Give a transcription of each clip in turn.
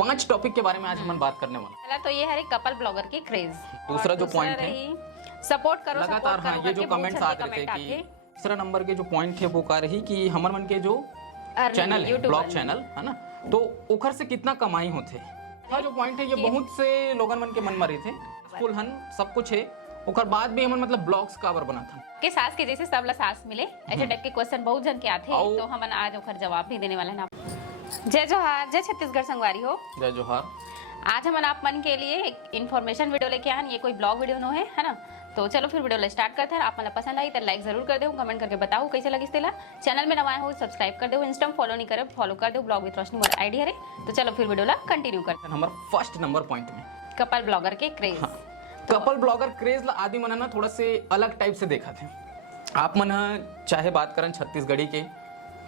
5 topic के बारे में आज हम बात करने वाले। पहला तो ये है कपल ब्लॉगर की क्रेज। दूसरा जो पॉइंट है सपोर्ट करो लगातार, हाँ ये जो कमेंट्स आ रहे थे कि तीसरा नंबर के जो पॉइंट थे वो कह रही कि हमर मन के जो चैनल है ब्लॉग चैनल है ना, तो ओखर से कितना कमाई होते। हाँ जो पॉइंट है ये बहुत से लोगन मन के मन मरे थे, स्कूल हन सब कुछ है, ओकर बाद भी हमन मतलब ब्लॉग्स काबर बना था के सास के जैसे सबला सास मिले ऐसे टाइप के क्वेश्चन बहुत जन के आते हैं, तो हमन आज ओखर जवाब भी देने वाले हैं। जय जोहार, जय छत्तीसगढ़ संगवारी हो। जय जोहार। आज हमन आप मन के लिए एक इन्फॉर्मेशन वीडियो लेके आए, ये कोई ब्लॉग वीडियो नो है ना। तो चलो फिर वीडियो स्टार्ट करते हैं। आप मतलब पसंद आई तो लाइक जरूर कर दो, कमेंट करके बताओ कैसे लगी तेला। चैनल में नवा हो सब्सक्राइब कर दो, इंस्टा फॉलो नहीं करे फॉलो कर दो, blog with Roshni more ID है। तो चलो फिर वीडियो ला कंटिन्यू करते हैं। हमारा फर्स्ट नंबर पॉइंट में कपल ब्लॉगर के क्रेज। कपल ब्लॉगर क्रेज ला आदि मन ना थोड़ा से अलग टाइप से देखा थे। आप मन चाहे बात करें छत्तीसगढ़ी के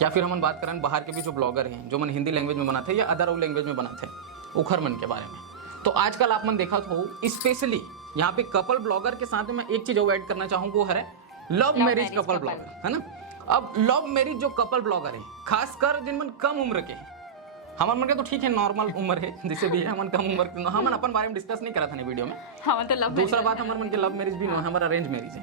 या फिर हम बात करें बाहर के भी जो ब्लॉगर हैं जो मन हिंदी लैंग्वेज में बनाते या अदर लैंग्वेज में बनाते उखर मन के बारे में, तो आजकल आप मन देखा हो स्पेशली यहाँ पे कपल ब्लॉगर के साथ में मैं एक चीज और ऐड करना चाहूँ, वो है लव मैरिज कपल ब्लॉगर, है ना। अब लव मैरिज जो कपल ब्लॉगर है खासकर जिन मन कम उम्र के, हमारे मन के तो ठीक है नॉर्मल उम्र है जिसे भी है, हम कम उम्र के हम अपन बारे में डिस्कस नहीं करा था वीडियो में। तो दूसरा बात हमारे मन के लव मैरिज भी नहीं, हमारा अरेंज मैरिज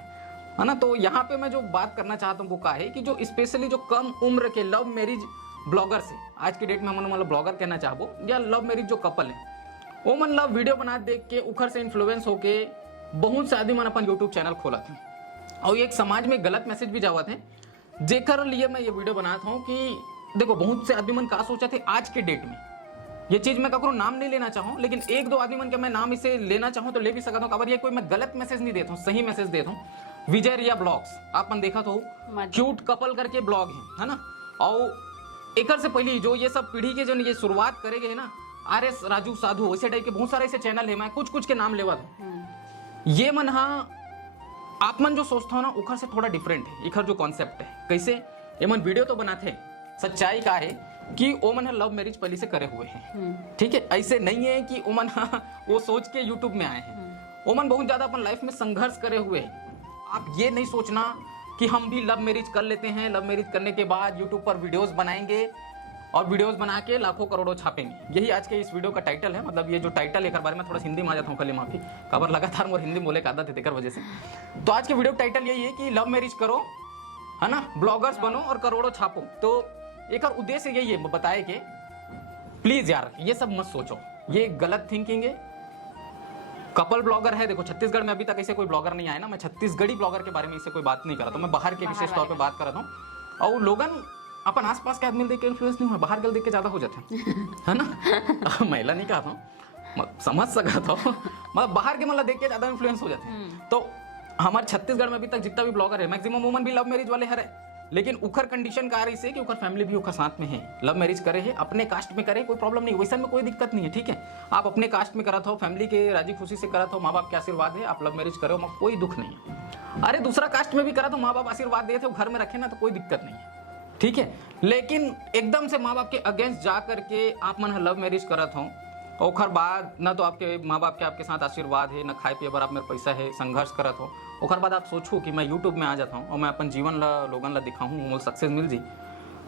है ना। तो यहाँ पे मैं जो बात करना चाहता हूँ वो क्या है कि जो स्पेशली जो कम उम्र के लव मैरिज ब्लॉगर से आज की डेट में हम मतलब ब्लॉगर कहना चाहबो या लव मैरिज जो कपल है वो मन लव वीडियो बना देख के उखर से इन्फ्लुएंस होके बहुत से आदमी मन अपन यूट्यूब चैनल खोला थे और एक समाज में गलत मैसेज भी जावा थे, जेकर लिए मैं ये वीडियो बनाता हूँ कि देखो बहुत से आदमी मन का सोचा थे आज के डेट में ये चीज मैं ककरो नाम नहीं लेना चाहूँ, लेकिन एक दो आदमी मन का मैं नाम इसे लेना चाहूँ तो ले भी सकता हूँ। अगर ये कोई मैं गलत मैसेज नहीं देता हूँ, सही मैसेज देता हूँ। विजय रिया ब्लॉग्स आप मन देखा तो क्यूट कपल करके ब्लॉग है ना। और एक से पहले जो ये सब पीढ़ी के जो ये शुरुआत करेंगे है ना, RS राजू साधु ऐसे टाइप के बहुत सारे ऐसे चैनल है, मैं कुछ के नाम लेवा था। ये मन हाँ आप मन जो सोचता हो ना उखर से थोड़ा डिफरेंट है। इखर जो कॉन्सेप्ट है कैसे ये मन वीडियो तो बनाते हैं, सच्चाई का है कि वो मन लव मैरिज पहले से करे हुए हैं, ठीक है। ऐसे नहीं है कि वो मन वो सोच के यूट्यूब में आए हैं, वो मन बहुत ज्यादा अपन लाइफ में संघर्ष करे हुए हैं। आप ये नहीं सोचना कि हम भी लव मैरिज कर लेते हैं, लव मैरिज करने के बाद यूट्यूब पर वीडियोस बनाएंगे और वीडियोस बना के लाखों करोड़ों छापेंगे। यही आज के इस वीडियो का टाइटल है। मतलब ये जो टाइटल है बारे में थोड़ा हिंदी में आ जाता हूँ, कल माफी खबर लगातार मोर हिंदी बोले का आदत है तेकर वजह से। तो आज के वीडियो का टाइटल यही है कि लव मैरिज करो है ना, ब्लॉगर्स बनो और करोड़ों छापो। तो एक और उद्देश्य यही है बताए कि प्लीज यार ये सब मत सोचो, ये गलत थिंकिंग है। कपल ब्लॉगर है, देखो छत्तीसगढ़ में अभी तक ऐसे कोई ब्लॉगर नहीं आया ना, मैं छत्तीसगढ़ी ब्लॉगर के बारे में इससे कोई बात नहीं कर रहा, तो मैं बाहर के विशेष तौर पे बात कर रहा हूँ। और लोगन अपन आसपास के आदमी देख के इन्फ्लुएंस नहीं हुआ, बाहर के देख के ज्यादा हो जाते है ना। महिला नहीं कहता हूँ, समझ सकता हूँ, मतलब बाहर के मतलब देख के ज्यादा इन्फ्लुएंस हो जाते हैं। तो हमारे छत्तीसगढ़ में अभी तक जितना भी ब्लॉगर है मैक्सिमम वुमन भी लव मैरिज वाले है, लेकिन उखर कंडीशन का आ रही से कि उखर फैमिली भी उखर साथ में है, लव मैरिज करे है, अपने कास्ट में करे, कोई प्रॉब्लम नहीं, वैसा में कोई दिक्कत नहीं है, ठीक है। आप अपने कास्ट में करत हो, फैमिली के राजी खुशी से करत हो, माँ बाप के आशीर्वाद है, आप लव मैरिज करो, कोई दुख नहीं है। अरे दूसरा कास्ट में भी करत हो, माँ बाप आशीर्वाद दिए थे, घर में रखे ना तो कोई दिक्कत नहीं है, ठीक है। लेकिन एकदम से माँ बाप के अगेंस्ट जा करके आप मन लव मैरिज करत हो, ओखर बाद ना तो आपके माँ बाप के आपके साथ आशीर्वाद है, ना खाए पिए पर आप मेरे पैसा है, संघर्ष करत हो, ओखर बाद आप सोचो कि मैं यूट्यूब में आ जाता हूँ और मैं अपन जीवन ला लोगन ला दिखाऊँ, मुझे सक्सेस मिल जी,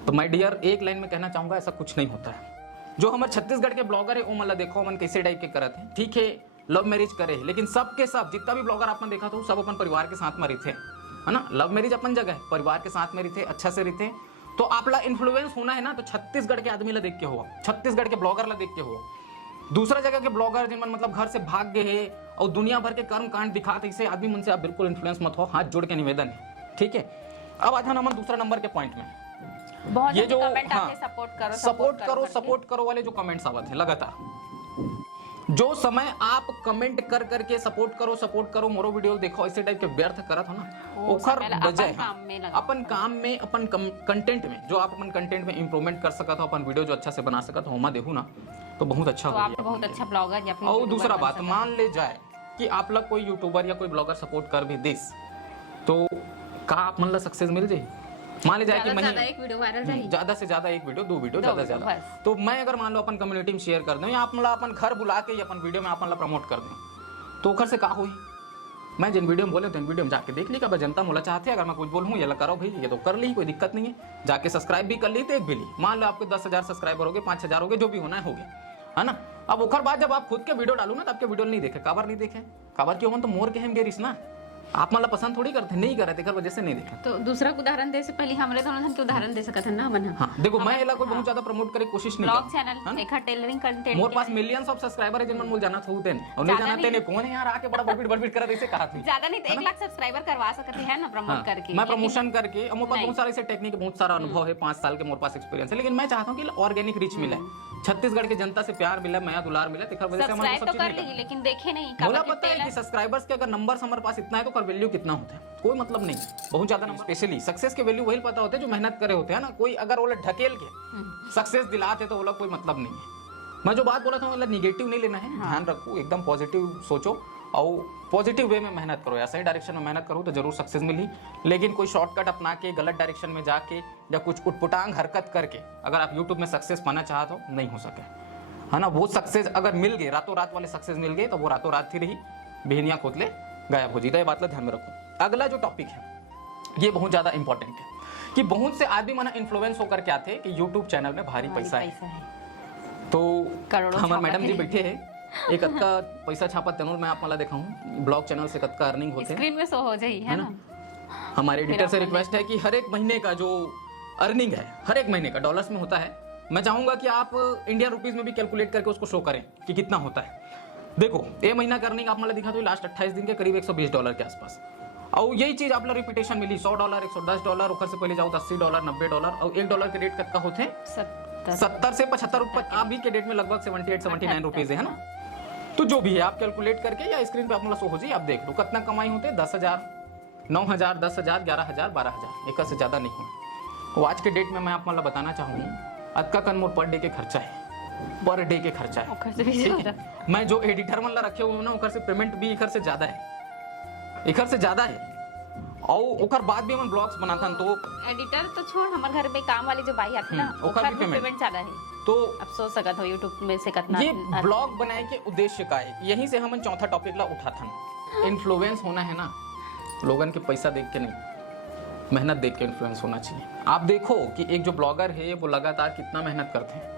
तो माय डियर एक लाइन में कहना चाहूँगा ऐसा कुछ नहीं होता है। जो हमारे छत्तीसगढ़ के ब्लॉगर है वो मतलब देखो मन कैसे टाइप के करत है, ठीक है लव मैरिज करे, लेकिन सबके सब जितना भी ब्लॉगर आपने देखा तो सब अपन परिवार के साथ में रहते है ना। लव मैरिज अपन जगह परिवार के साथ में रहते, अच्छा से रहते। तो आप ला इन्फ्लुएंस होना है ना तो छत्तीसगढ़ के आदमी ला देख के हुआ, छत्तीसगढ़ के ब्लॉगर ला देख के हुआ। दूसरा जगह के ब्लॉगर जिनमन मतलब घर से भाग गए हैं और दुनिया भर के कर्म कांड दिखाते, इसे आदमी मन से आप बिल्कुल इन्फ्लुएंस मत हो, हाथ जोड़ के निवेदन है, ठीक है। अब आता है दूसरा नंबर के पॉइंट में, बहुत ये जो सपोर्ट करो वाले जो कमेंट्स आवत है लगातार, जो समय आप कमेंट कर करके सपोर्ट करो मोरो वीडियो देखो ऐसे टाइप के व्यर्थ करत हो ना, ओखर बजाय अपन काम में अपन कंटेंट में जो आप अपन कंटेंट में इंप्रूवमेंट कर सकत हो, अपन वीडियो जो अच्छा से बना सकत हो ओमा देखू ना तो बहुत अच्छा हो, आप बहुत अच्छा ब्लॉगर या फिर। और दूसरा बात मान ले जाए कि आप लोग कोई यूट्यूबर या कोई ब्लॉगर सपोर्ट कर भी दिस तो का आप मन ला सक्सेस मिल जाए। मान ले जाए कि मैं एक वीडियो वायरल रही, ज्यादा से ज्यादा एक वीडियो 2 वीडियो ज्यादा से ज्यादा, तो मैं अगर मान लो अपन कम्युनिटी में शेयर कर दूं या आप मतलब अपन घर बुला के अपन वीडियो में अपन ला प्रमोट कर दूं तो ओखर से का हुई। मैं जिन वीडियो में बोले तो वीडियो में जाके देख ली, जनता मोला चाहते है अगर मैं कुछ बोलूँ ये करो भाई ये तो कर ली, कोई दिक्कत नहीं है, जाके सब्सक्राइब भी कर ली तो एक भी ली। मान लो आपके 10,000 सब्सक्राइबर हो गए, 5,000 हो गए, जो भी होना है हो गया, है ना। अब ओकर बाद जब आप खुद के वीडियो डालू ना तो आपके वीडियो नहीं देखे, काबर नहीं देखे, काबर क्यों हम तो मोर के हम गेरिस ना, आप मतलब पसंद थोड़ी करते, नहीं करे तेकर वजह से नहीं देखे। तो दूसरा को उदाहरण दे से पहले हमरे दोनों धन के उदाहरण दे सकत हन ना बना। हाँ देखो मैं एला कोई बहुत ज्यादा प्रमोट करे कोशिश नहीं ब्लॉग चैनल एक tailoring content more pass millions of subscriber है जिनमन मुझे जाना था उतने और नहीं जाना तेने कौन है यार आके बड़ा बड़बड़ करा ऐसे कहा थी ज्यादा नहीं तो 1 लाख सब्सक्राइबर करवा सकते हैं ना प्रमोट करके। मैं प्रमोशन करके और मेरे पास बहुत सारे ऐसे टेक्निक बहुत सारा अनुभव है, 5 साल के मेरे पास एक्सपीरियंस है, लेकिन मैं चाहता हूँ कि ऑर्गेनिक रीच मिले, छत्तीसगढ़ की जनता से प्यार मिले, माया दुलार मिले, तेकर वजह से हमारे सब्सक्राइब तो कर ली लेकिन देखे नहीं बोला पता है कि सब्सक्राइबर्स के अगर नंबर्स हमारे पास इतना है तो कर वैल्यू कितना होता है, कोई मतलब नहीं, बहुत ज्यादा नंबर। स्पेशली सक्सेस के वैल्यू वही पता होते हैं जो मेहनत करे होते हैं ना, कोई अगर वो लोग ढकेल के सक्सेस दिलाते तो वो लोग कोई मतलब नहीं है। मैं जो बात बोला था मतलब निगेटिव नहीं लेना है, ध्यान रखो, एकदम पॉजिटिव सोचो और पॉजिटिव वे में मेहनत करो या सही डायरेक्शन में मेहनत करो तो जरूर सक्सेस मिली। लेकिन कोई शॉर्टकट अपना के गलत डायरेक्शन में जाके या कुछ उटपुटांग हरकत करके अगर आप यूट्यूब में सक्सेस पाना चाहते हो नहीं हो सके, है ना। वो सक्सेस अगर मिल गए, रातों रात वाले सक्सेस मिल गए तो वो रातों रात ही रही, बेहनिया खोतले गायब हो जाता है। ये बात ध्यान में रखो। अगला जो टॉपिक है ये बहुत ज्यादा इंपॉर्टेंट है कि बहुत से आदमी मन इन्फ्लुएंस होकर के आते कि यूट्यूब चैनल में भारी पैसा है, तो हमारे मैडम जी बैठे हैं, एक अक्का पैसा छापा तेनों मैं आप मला दिखाऊं, ब्लॉग चैनल से कत्का अर्निंग होते हैं, स्क्रीन में शो हो जाई है ना। हमारे एडिटर से रिक्वेस्ट है कि हर एक महीने का जो अर्निंग है हर एक महीने का डॉलर्स में होता है, मैं चाहूंगा कि आप इंडियन रुपीज में भी कैलकुलेट करके उसको शो करें कि कितना होता है। देखो ये महीना का अर्निंग आप मला दिखा तो लास्ट 28 दिन के करीब $120 के आसपास, और यही चीज आप रिपीटेशन मिली $100 $110 उखर से पहले जाओ $80 $90 और $1 के रेट कत्का होते हैं 70 से 75 रुपए, अभी के डेट में लगभग 78-79 रुपीज है ना। तो जो भी है आप कैलकुलेट करके या स्क्रीन पे आप मतलब शो हो जाए, आप देख लो कितना कमाई होते हैं, 10,000 9,000 10,000 11,000 12,000, एक से ज्यादा नहीं हुआ। तो आज के डेट में मैं आप मतलब बताना चाहूंगी अक्का कन मोर पर डे के खर्चा है, पर डे के खर्चा है। मैं जो एडिटर मतलब रखे हुए ना उखर से पेमेंट भी इखर से ज्यादा है, इखर से ज्यादा है, और उखर बाद भी हम ब्लॉग्स बनाता तो एडिटर तो छोड़, हमारे घर में काम वाली जो बाई आती ना ओकर भी पेमेंट ज्यादा है। तो अब सोच सकत हो यूट्यूब में से कितना ये ब्लॉग बनाए के उद्देश्य का है, यहीं से हम चौथा टॉपिक ला उठा था। इन्फ्लुएंस होना है ना, लोगन के पैसा देख के नहीं, मेहनत देख के इन्फ्लुएंस होना चाहिए। आप देखो कि एक जो ब्लॉगर है वो लगातार कितना मेहनत करते हैं,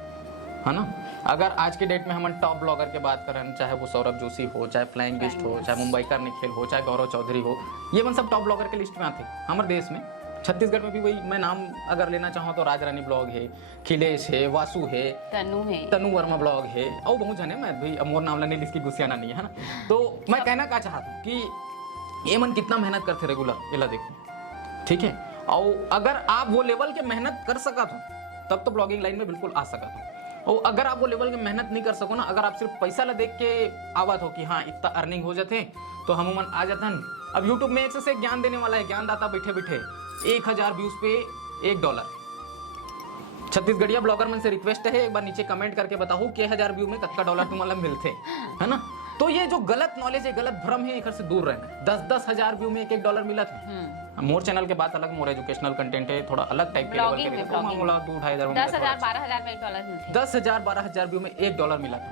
है ना। अगर आज के डेट में हम टॉप ब्लॉगर की बात करें, चाहे वो सौरभ जोशी हो, चाहे फ्लाइंग बिस्ट हो, चाहे मुंबई का निखिल हो, चाहे गौरव चौधरी हो, ये मन सब टॉप ब्लॉगर के लिस्ट में आते हमारे देश में। छत्तीसगढ़ में भी वही मैं नाम अगर लेना चाहूँ तो राज रानी ब्लॉग है, खिलेश है, वासु है, तनु वर्मा ब्लॉग है, और बहुत जने, मैं भी मोर नाम लेने इसकी गुस्सियाना नहीं है ना। तो मैं कहना क्या चाहता हूँ कि ये मन कितना मेहनत करते रेगुलर, ये देखो ठीक है। और अगर आप वो लेवल के मेहनत कर सका तो तब तो ब्लॉगिंग लाइन में बिल्कुल आ सका था। और अगर आप वो लेवल की मेहनत नहीं कर सको ना, अगर आप सिर्फ पैसा ला देख के आवत हो कि हाँ इतना अर्निंग हो जाते तो हम उमन आ जाता। अब यूट्यूब में एक से ज्ञान देने वाला है, ज्ञानदाता बैठे बैठे 1000 व्यूज पे $1। छत्तीसगढ़िया ब्लॉगर में से रिक्वेस्ट है एक बार नीचे कमेंट करके बताओ कि 1000 व्यू में कितना डॉलर तुम्हारा मिलते है ना। तो ये जो गलत नॉलेज है, गलत भ्रम है, इधर से दूर रहना। 10-10 हजार व्यू में $1 मिला था। मोर चैनल के बात अलग, मोर एजुकेशनल कंटेंट है, थोड़ा अलग टाइप के लेवल के, 2-2,500 10,000 12,000 में $1 मिलते, 10,000 12,000 व्यू में $1 मिला था।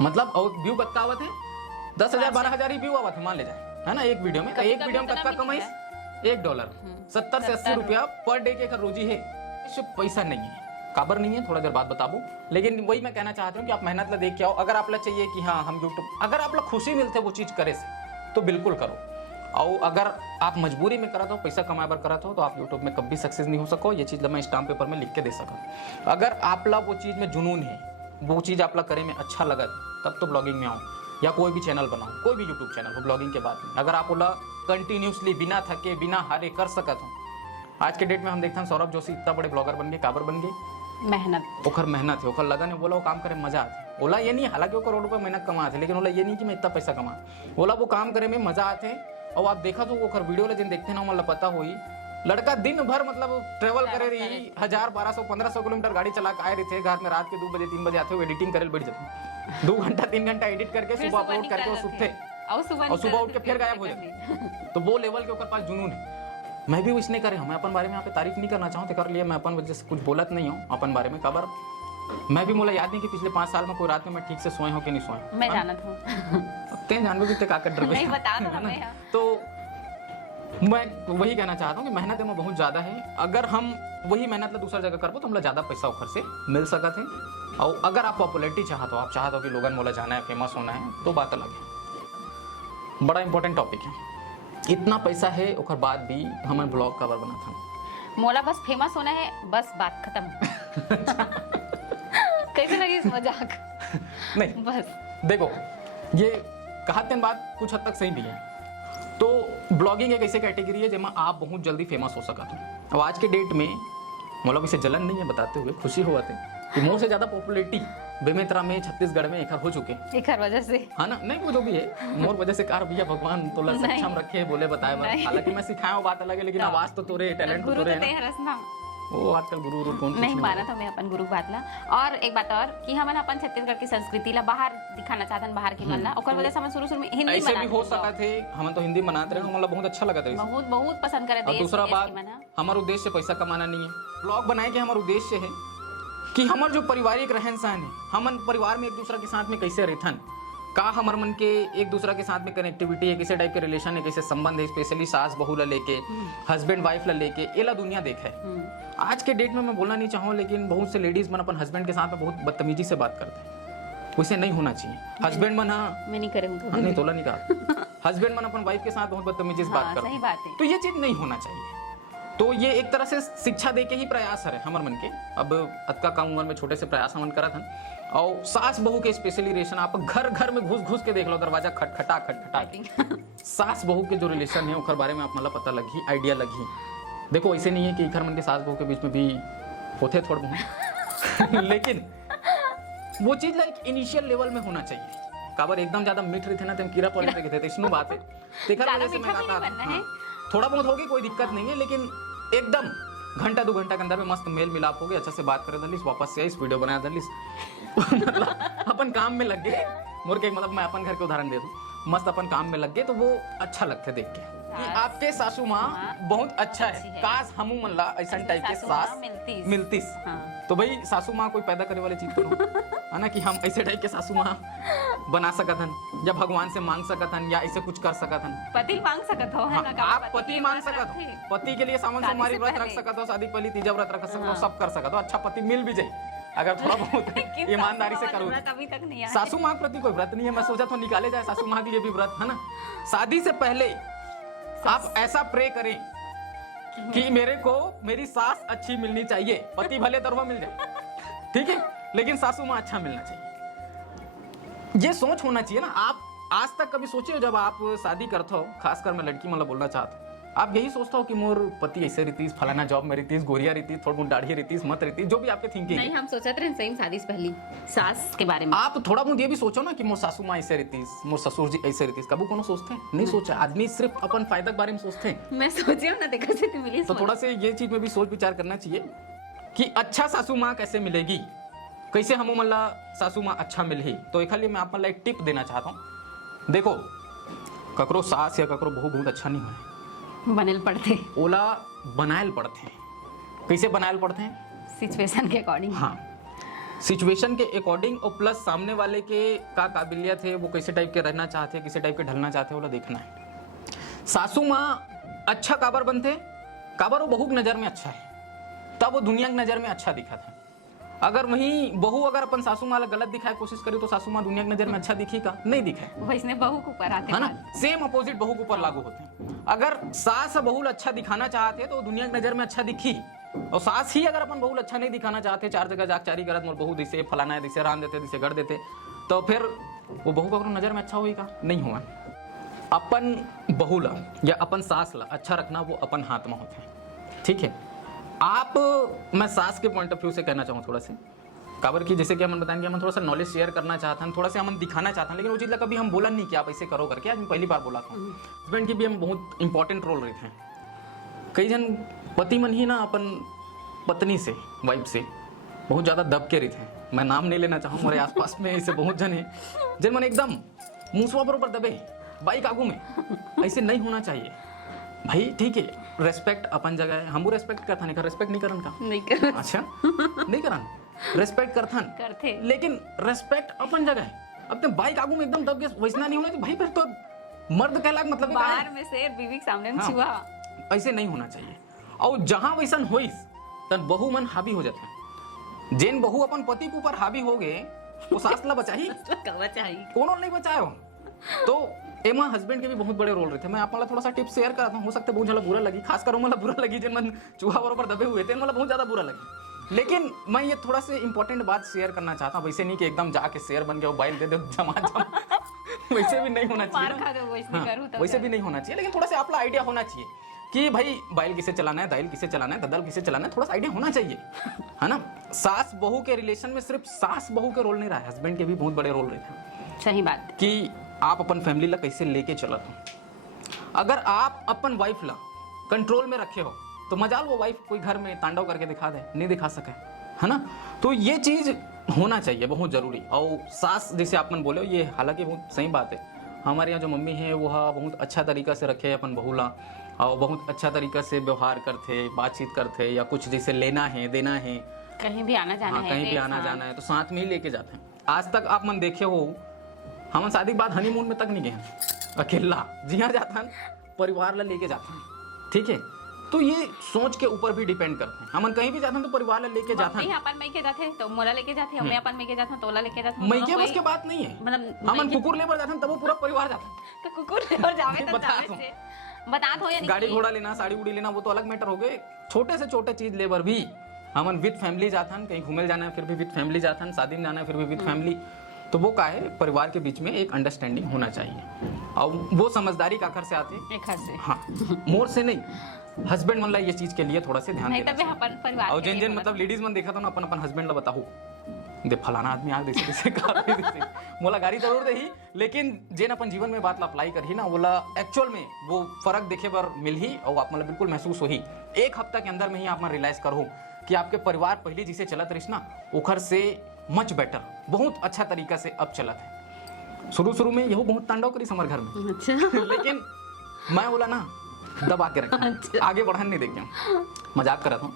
मतलब और व्यू कत्ता आवत है 10,000 12,000 ही व्यू आवत है, मान ले जाए, है ना। एक वीडियो में एक वीडियो में कत्ता कमाई $1, 70 से 80 रुपया पर डे के रोजी है। सिर्फ पैसा नहीं है, काबर नहीं है, थोड़ा देर बाद बताबो। लेकिन वही मैं कहना चाहता हूँ कि आप मेहनत ला देख के आओ। अगर आप ला चाहिए कि हाँ हम यूट्यूब, अगर आप ला खुशी मिलते वो चीज करे से तो बिल्कुल करो। और अगर आप मजबूरी में करत हो, पैसा कमाए बर करत हो, तो आप यूट्यूब में कभी सक्सेस नहीं हो सको। ये चीज मैं स्टाम्प पेपर में लिख के दे सका। अगर आप ला वो चीज में जुनून है, वो चीज आप ला करे में अच्छा लगा, तब तो ब्लॉगिंग में आओ या कोई भी चैनल बनाओ, कोई भी यूट्यूब चैनल हो ब्लॉगिंग के बाद में। अगर आप बोला कंटिन्यूसली बिना थके बिना हारे कर सकत हो। आज के डेट में हम देखते हैं सौरभ जोशी इतना बड़े ब्लॉगर बन गए, काबर बन गए, मेहनत, ओखर मेहनत है, ओखर लगन है, बोला वो काम करे मजा आते। बोला ये नहीं, हालांकि वो करोड़ रुपए मेहनत कमाते, लेकिन बोला ये नहीं कि मैं इतना पैसा कमा, बोला वो काम करे में मजा आते। और आप देखा तो ओखर वीडियो जिन देखते ना मतलब पता हुई, लड़का दिन भर मतलब ट्रेवल करे रही, 1000 1200 1500 किलोमीटर गाड़ी चला के आए रहे थे घर में, रात के 2 बजे 3 बजे आते हुए एडिटिंग करे बैठ जाते, 2 घंटा 3 घंटा एडिट करके सुबह अपलोड करके वो सुबह और सुबह उठ के फिर गायब हो जाते। तो वो लेवल के ओकर पास जुनून है। मैं भी इसने करे, मैं अपन बारे में यहाँ पे तारीफ नहीं करना चाहूँ, कर लिए मैं अपन वजह से कुछ बोलत नहीं हूँ अपन बारे में। काबर मैं भी मोला याद नहीं कि पिछले 5 साल में कोई रात में मैं ठीक से सोए हो कि नहीं सोए। मैं जानत हूँ, ते जानबे भी का कर डर नहीं बता दो हमें। तो मैं वही कहना चाहता हूँ कि मेहनत में बहुत ज्यादा है। अगर हम वही मेहनत ला दूसरा जगह करबो तो हमला ज्यादा पैसा ओखर से मिल सकत है। और अगर आप पॉपुलैरिटी चाहते हो, आप चाहते हो कि लोगन मोला जाना है, फेमस होना है, तो बात अलग है। बड़ा इंपॉर्टेंट टॉपिक है। इतना पैसा है ओकर बाद भी हमें ब्लॉग कवर बना था। मोला बस फेमस होना है, बस बात खत्म। कैसे लगी इस मजाक? नहीं बस देखो, ये कहते बात कुछ हद तक सही भी है। तो ब्लॉगिंग एक ऐसी कैटेगरी है जिसमें आप बहुत जल्दी फेमस हो सकते हो। अब आज के डेट में मतलब इसे जलन नहीं है बताते हुए, खुशी हुआ थे कि मोर से ज़्यादा पॉपुलैरिटी बेमेतरा में, छत्तीसगढ़ में एक हो चुके, एक हर वजह से, है ना। नहीं वो जो भी है, मोर वजह से कार भैया भगवान तो सक्षम रखे बोले बताए बात। हालांकि मैं सिखाया बात अलग है, लेकिन आवाज तो तोरे, टैलेंट तो गुरु तोरे तो है ते ना। हरसना वो आजकल गुरु कौन नहीं माना था मैं अपन गुरु बात ला। और एक बात और कि हमन अपन छत्तीसगढ़ की संस्कृति ला बाहर दिखाना चाहतन, बाहर की मन ला, ओकर वजह से हम शुरू में हिंदी ऐसे भी बनाते हो सका थे। हम तो हिंदी बनाते रहे, मतलब बहुत अच्छा लगा था। बहुत बहुत पसंद करे और देश दूसरा विदेश बात, की मना। हमारा उद्देश्य पैसा कमाना नहीं है। ब्लॉग बनाए के हमारा उद्देश्य है कि हमार जो पारिवारिक रहन सहन है, हमन परिवार में एक दूसरे के साथ में कैसे रहथन, का हमार मन के एक दूसरे के साथ में कनेक्टिविटी है, कैसे टाइप के रिलेशन है, कैसे संबंध है, स्पेशली सास बहू ला लेके, हस्बैंड वाइफ ला लेके, ये ला दुनिया देखे। आज के डेट में मैं बोलना नहीं चाहूँ, लेकिन बहुत से लेडीज मन अपन हस्बैंड के साथ में बहुत बदतमीजी से बात करते हैं। वैसे नहीं होना चाहिए। हस्बैंड मन मैं नहीं करूँगा, नहीं तोला नहीं कहा, हस्बैंड मन अपन वाइफ के साथ बहुत बदतमीजी से बात करते सही हैं, बात है। तो ये चीज नहीं होना चाहिए। तो ये एक तरह से शिक्षा दे के ही प्रयास है हमारे मन के। अब अतका कम उम्र में छोटे से प्रयास हमन करा था। और सास बहू के स्पेशली रिलेशन आप घर घर में घुस घुस के देख लो, दरवाजा खटखटा खटखटा के सास बहू के जो रिलेशन है उनके बारे में आप मतलब पता लगी, आइडिया लगी। देखो ऐसे नहीं है कि घर मन के सास बहू के बीच में भी होते थोड़ा बहुत लेकिन वो चीज लाइक इनिशियल लेवल में होना चाहिए। काबर एकदम ज्यादा मीठ रहे थे ना, तुम कीड़ा पड़े थे, तो इसनो बात है। ज्यादा मीठा भी नहीं बनना है। थोड़ा बहुत होगी कोई दिक्कत नहीं है, लेकिन एकदम घंटा 2 घंटा के अंदर में मस्त मेल मिलाप हो गया, अच्छा से बात करे दलिस, वापस से इस वीडियो बनाया दलिस मतलब अपन काम में लग गए। मोर के मतलब मैं अपन घर के उदाहरण दे दूं, मस्त अपन काम में लग गए तो वो अच्छा लगता है देख के कि आपके सासू माँ बहुत अच्छा है। काश हमू मन ला ऐसा टाइप के सास मिलतीस। तो भाई सासू माँ कोई पैदा करे वाली चीज करो है ना, कि हम ऐसे टाइप के सासू माँ बना सकत हन, या भगवान से मांग सकत हन, या ऐसे कुछ कर सकत हन। पति मांग सकत हो, है ना? आप पति मांग सकत हो, पति के लिए सामान सोमवारी व्रत रख सकत हो, शादी पहली तीजा व्रत रख सकत हो, सब कर सकत हो। अच्छा पति मिल भी जाए अगर थोड़ा बहुत ईमानदारी से करो। अभी तक नहीं आया। सासू माँ के प्रति कोई व्रत नहीं है, मैं सोचा तो निकाले जाए सासू माँ के लिए भी व्रत, है ना। शादी से पहले आप ऐसा प्रे करें कि मेरे को मेरी सास अच्छी मिलनी चाहिए, पति भले दरवा मिल जाए, ठीक है, लेकिन सासू माँ अच्छा मिलना चाहिए। ये सोच होना चाहिए ना। आप आज तक कभी सोचे हो जब आप शादी करते हो, खासकर मैं लड़की मतलब बोलना चाहता हूँ, आप यही सोचता हो कि मोर पति ऐसे रीतीस, फलाना जॉब में रीतीस, गोरिया रीतीस, थोड़ा बहुत दाढ़ी रीतीस, मत रीतीस, जो भी आपके थिंकिंग नहीं, हम सोचते रहे सही शादी से पहले सास के बारे में। आप थोड़ा बहुत ये भी सोचो ना कि मोर सासू माँ ऐसे रीतीस, मोर ससुर जी ऐसे रीतीस। कभी कोनो सोचते हैं? नहीं सोचा। आदमी सिर्फ अपन फायदा के बारे में सोचते हैं। मैं सोची हूँ ना, देखो से तू मिली तो थोड़ा से ये चीज में भी सोच विचार करना चाहिए कि अच्छा सासू माँ कैसे मिलेगी, कैसे हम मल्ला सासू माँ अच्छा मिले। तो एक लिए मैं आप एक टिप देना चाहता हूँ। देखो ककरो सास या ककरो बहू बहुत अच्छा नहीं हुआ, बनल पड़ते, ओला बनायल पड़ते हैं। कैसे बनायल पड़ते हैं? सिचुएशन के अकॉर्डिंग। हाँ, सिचुएशन के अकॉर्डिंग, और प्लस सामने वाले के का काबिलियत है, वो कैसे टाइप के रहना चाहते हैं, किसी टाइप के ढलना चाहते हैं, वो देखना है। सासू माँ अच्छा काबर बनते, काबर वो बहू की नज़र में अच्छा है, तब वो दुनिया की नज़र में अच्छा दिखा था। अगर वही बहू अगर अपन सासू माँ गलत दिखाए कोशिश करे तो सासू माँ दुनिया की नज़र में अच्छा दिखेगा? नहीं दिखाए। वैसने बहू के ऊपर आते है ना, सेम अपोजिट बहू के ऊपर लागू होते हैं। अगर सास बहू अच्छा दिखाना चाहते हैं तो दुनिया की नज़र में अच्छा दिखी, और सास ही अगर अपन बहू अच्छा नहीं दिखाना चाहते, चार जगह जागचारी करत मोर बहू दिसे, फलाना दिसे, रान देते दिसे, गढ़ देते, तो फिर वो बहू का नज़र में अच्छा होगा? नहीं हुआ। अपन बहू ला या अपन सास ला अच्छा रखना वो अपन हाथ में होते हैं, ठीक है। आप, मैं सास के पॉइंट ऑफ व्यू से कहना चाहूँ थोड़ा से, काबर की जैसे कि हम बताएंगे, हम थोड़ा सा नॉलेज शेयर करना चाहते हैं, थोड़ा सा हम दिखाना चाहते हैं, लेकिन वो चीज़ ला कभी हम बोला नहीं कि आप ऐसे करो करके। आज मैं पहली बार बोला था। हस्बैंड की भी हम बहुत इंपॉर्टेंट रोल रहते हैं। कई जन पति मन ही ना अपन पत्नी से, वाइफ से बहुत ज़्यादा दब के रहते हैं। मैं नाम नहीं लेना चाहूँ, हमारे आसपास में ऐसे बहुत जन हैं जिन मन एकदम मुँसवा बरोबर दबे बाइक आगू में। ऐसे नहीं होना चाहिए भाई, ठीक है। रेस्पेक्ट अपन जगह है, हम रेस्पेक्ट करता नहीं, रेस्पेक्ट नहीं करन का? नहीं कर। अच्छा नहीं करन, रेस्पेक्ट करथन करते, लेकिन रेस्पेक्ट अपन जगह है। अब तो बाइक आगू में एकदम दब के वैसना नहीं होना चाहिए भाई, फिर तो मर्द कहला मतलब बाहर में से बीवी के सामने में छुआ, ऐसे नहीं होना चाहिए। और जहां वैसन होइस तन बहू मन हावी हो जाते हैं। जेन बहू अपन पति के ऊपर हावी हो गए वो सास ला बचाही कोनो नहीं बचाए हो। तो एमा हस्बैंड के भी बहुत बड़े रोल रहते। मैं आप थोड़ा सा टिप्स शेयर करता हूँ, हो सकता है बहुत ज्यादा बुरा लगी, खासकर मला बुरा लगी जिन मन चूहा बरोबर दबे हुए थे, मतलब बहुत ज्यादा बुरा लगी। लेकिन मैं ये थोड़ा से इंपॉर्टेंट बात शेयर करना चाहता हूँ, वैसे नहीं कि एकदम जाके शेयर बन गया बाइल दे दे जमा वैसे भी नहीं होना चाहिए ना, वैसे भी नहीं होना चाहिए। लेकिन थोड़ा सा आपका आइडिया होना चाहिए कि भाई बाइल किसे चलाना है, दाइल किसे चलाना है, ददल किसे चलाना है, थोड़ा सा आइडिया होना चाहिए, है ना। सास बहू के रिलेशन में सिर्फ सास बहू के रोल नहीं रहा है, हस्बैंड के भी बहुत बड़े रोल रहते हैं। सही बात कि आप अपन फैमिली ला कैसे लेके चलत हो। अगर आप अपन वाइफ ला कंट्रोल में रखे हो तो मजाल वो वाइफ कोई घर में तांडव करके दिखा दे, नहीं दिखा सके, है ना। तो ये चीज होना चाहिए, बहुत जरूरी। और सास जैसे आप मन बोले हो, ये हालांकि बहुत सही बात है। हमारे यहाँ जो मम्मी है वो बहुत अच्छा तरीका से रखे अपन बहू ला, और बहुत अच्छा तरीका से व्यवहार करते, बातचीत करते, या कुछ जैसे लेना है देना है, कहीं भी आना जाना है, कहीं भी आना जाना है तो साथ में ही लेके जाते हैं। आज तक आप मन देखे हो हम शादी के बाद हनीमून में तक नहीं गए अकेला, जिया जाता परिवार ला लेके जाते हैं, ठीक है। तो ये सोच के ऊपर भी डिपेंड करते हैं। हम कहीं भी जाते हैं तो परिवार ला लेके जाते हैं, अपन में के जाते तो मोला लेके जाते, मैं अपन में के जाता तोला लेके जाता, मैं के बस के बात नहीं है। मतलब हम कुकुर लेबर जाते हैं तब वो पूरा परिवार जाता है। तो कुकुर लेबर जावे तो जावे से बता दो, या गाड़ी घोड़ा लेना, साड़ी उड़ी लेना वो तो अलग मैटर हो गए। छोटे से छोटे चीज लेबर भी हमन विद फैमिली जाता है, कहीं घूमे जाना है फिर भी विद फैमिली जाता है, शादी में जाना है फिर भी विद फैमिली। तो वो का है, परिवार के बीच में एक अंडरस्टैंडिंग होना चाहिए, और वो समझदारी का घर से आते, एक घर से, हाँ, मोर से नहीं। हस्बैंड मन ला ये चीज के लिए थोड़ा से ध्यान देना चाहिए। अपन परिवार और जिन जिन मतलब लेडीज मन देखा था ना, अपन अपन हस्बैंड ला बताओ दे फलाना आदमी आ जैसे मोला गाड़ी जरूर दही, लेकिन जेन अपन जीवन में बात ला अप्लाई करही ना, बोला एक्चुअल में वो फर्क देखे बर मिलही, और आप मतलब बिल्कुल महसूस होही। एक हफ्ता के अंदर में ही आप मन रियलाइज करो कि आपके परिवार पहले जिसे चलत रही ना, ओखर से मच बेटर, बहुत अच्छा तरीका से अब चलत है। शुरू में यही बहुत तांडव करी हमारे घर में, अच्छा। लेकिन मैं बोला ना दबा के रखा, अच्छा। आगे बढ़न नहीं देखे, मजाक करत हूँ।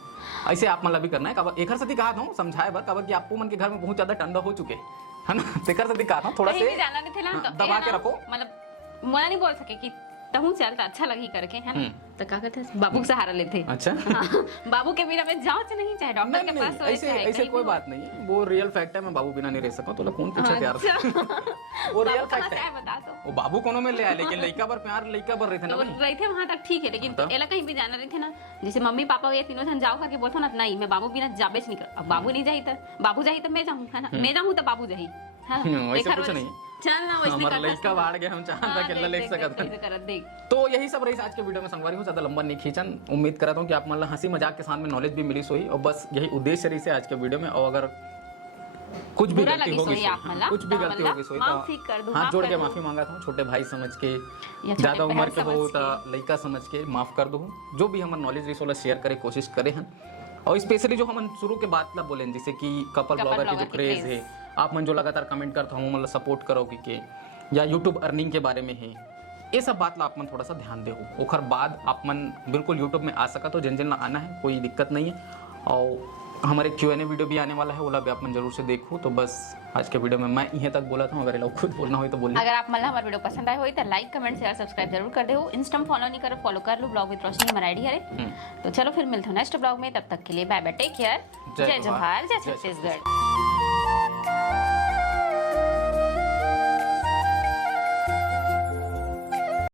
ऐसे आप मतलब भी करना है, कबर एक सती कहा था समझाए बर, कबर कि आपको मन के घर में बहुत ज्यादा टंडा हो चुके है ना, तेकर सती कहा था थोड़ा से जाना नहीं थे ना, तो दबा के रखो, मतलब मोला नहीं बोल सके कि तहु चलता अच्छा लगी करके, है ना। तो क्या करते बाबू का सहारा लेते। अच्छा। हाँ, बाबू के बिना मैं जाऊँ नहीं, चाहे डॉक्टर के पास, ऐसे कोई बात नहीं है, वो रियल फैक्ट है। मैं बाबू बिना नहीं रह सकूं, तो कौन पूछे यार, वो रियल फैक्ट है। बता दो वो बाबू कोनो में ले आए, लेकिन लड़का पर प्यार लड़का पर रहते ना, रहे थे वहां तक ठीक है, लेकिन एला कहीं भी जाना रही थे ना, जैसे मम्मी पापा ये तीनों जन जाओ करके बोलते ना, नहीं मैं बाबू बिना जाबे नहीं कर। अब बाबू नहीं जाही तो बाबू जाही तो मैं जाऊँ, है ना, मैं जाऊँ तो बाबू जाही, वैसे कुछ नहीं। चल ना वैसे हमारा लड़का बाढ़ गया, हम चाहता कि अल्लाह लेख सकत है। तो यही सब रही आज के वीडियो में संगवारी हो, ज्यादा लंबा नहीं खींचन। उम्मीद करता हूँ कि आप मतलब हंसी मजाक के साथ में नॉलेज भी मिली सोई, और बस यही उद्देश्य रही से आज के वीडियो में। और अगर कुछ भी गलती होगी, कुछ भी गलती होगी सोई तो हाथ जोड़ के माफी मांगा था, छोटे भाई समझ के, ज्यादा उम्र के हो तो लड़का समझ के माफ कर दो। जो भी हम नॉलेज रही सोला शेयर करे कोशिश करे हैं। और स्पेशली जो हम शुरू के बात ला बोले, जैसे कि कपल ब्लॉगर के जो क्रेज है, आप मन जो लगातार कमेंट करता हूँ मतलब सपोर्ट करोगे के, या यूट्यूब अर्निंग के बारे में है, ये सब बात ला आप मन थोड़ा सा ध्यान दे। ओखर बाद आप मन बिल्कुल यूट्यूब में आ सका, तो जिन जिन आना है कोई दिक्कत नहीं है। और हमारे Q&A वीडियो भी आने वाला है, वो भी आप मन जरूर से देखो। तो बस आज के वीडियो में मैं यहीं तक बोला था, अगर लोग खुद बोलना हो तो बोलिए। अगर आप मतलब हमारा वीडियो पसंद आए हो तो लाइक कमेंट शेयर सब्सक्राइब जरूर कर दो। इंस्टा फॉलो नहीं करो, फॉलो कर लो, ब्लॉग विद रोशनी हमारा आईडी है। तो चलो फिर मिलते हैं नेक्स्ट ब्लॉग में, तब तक के लिए बाय बाय, टेक केयर, जय जोहार, जय छत्तीसगढ़।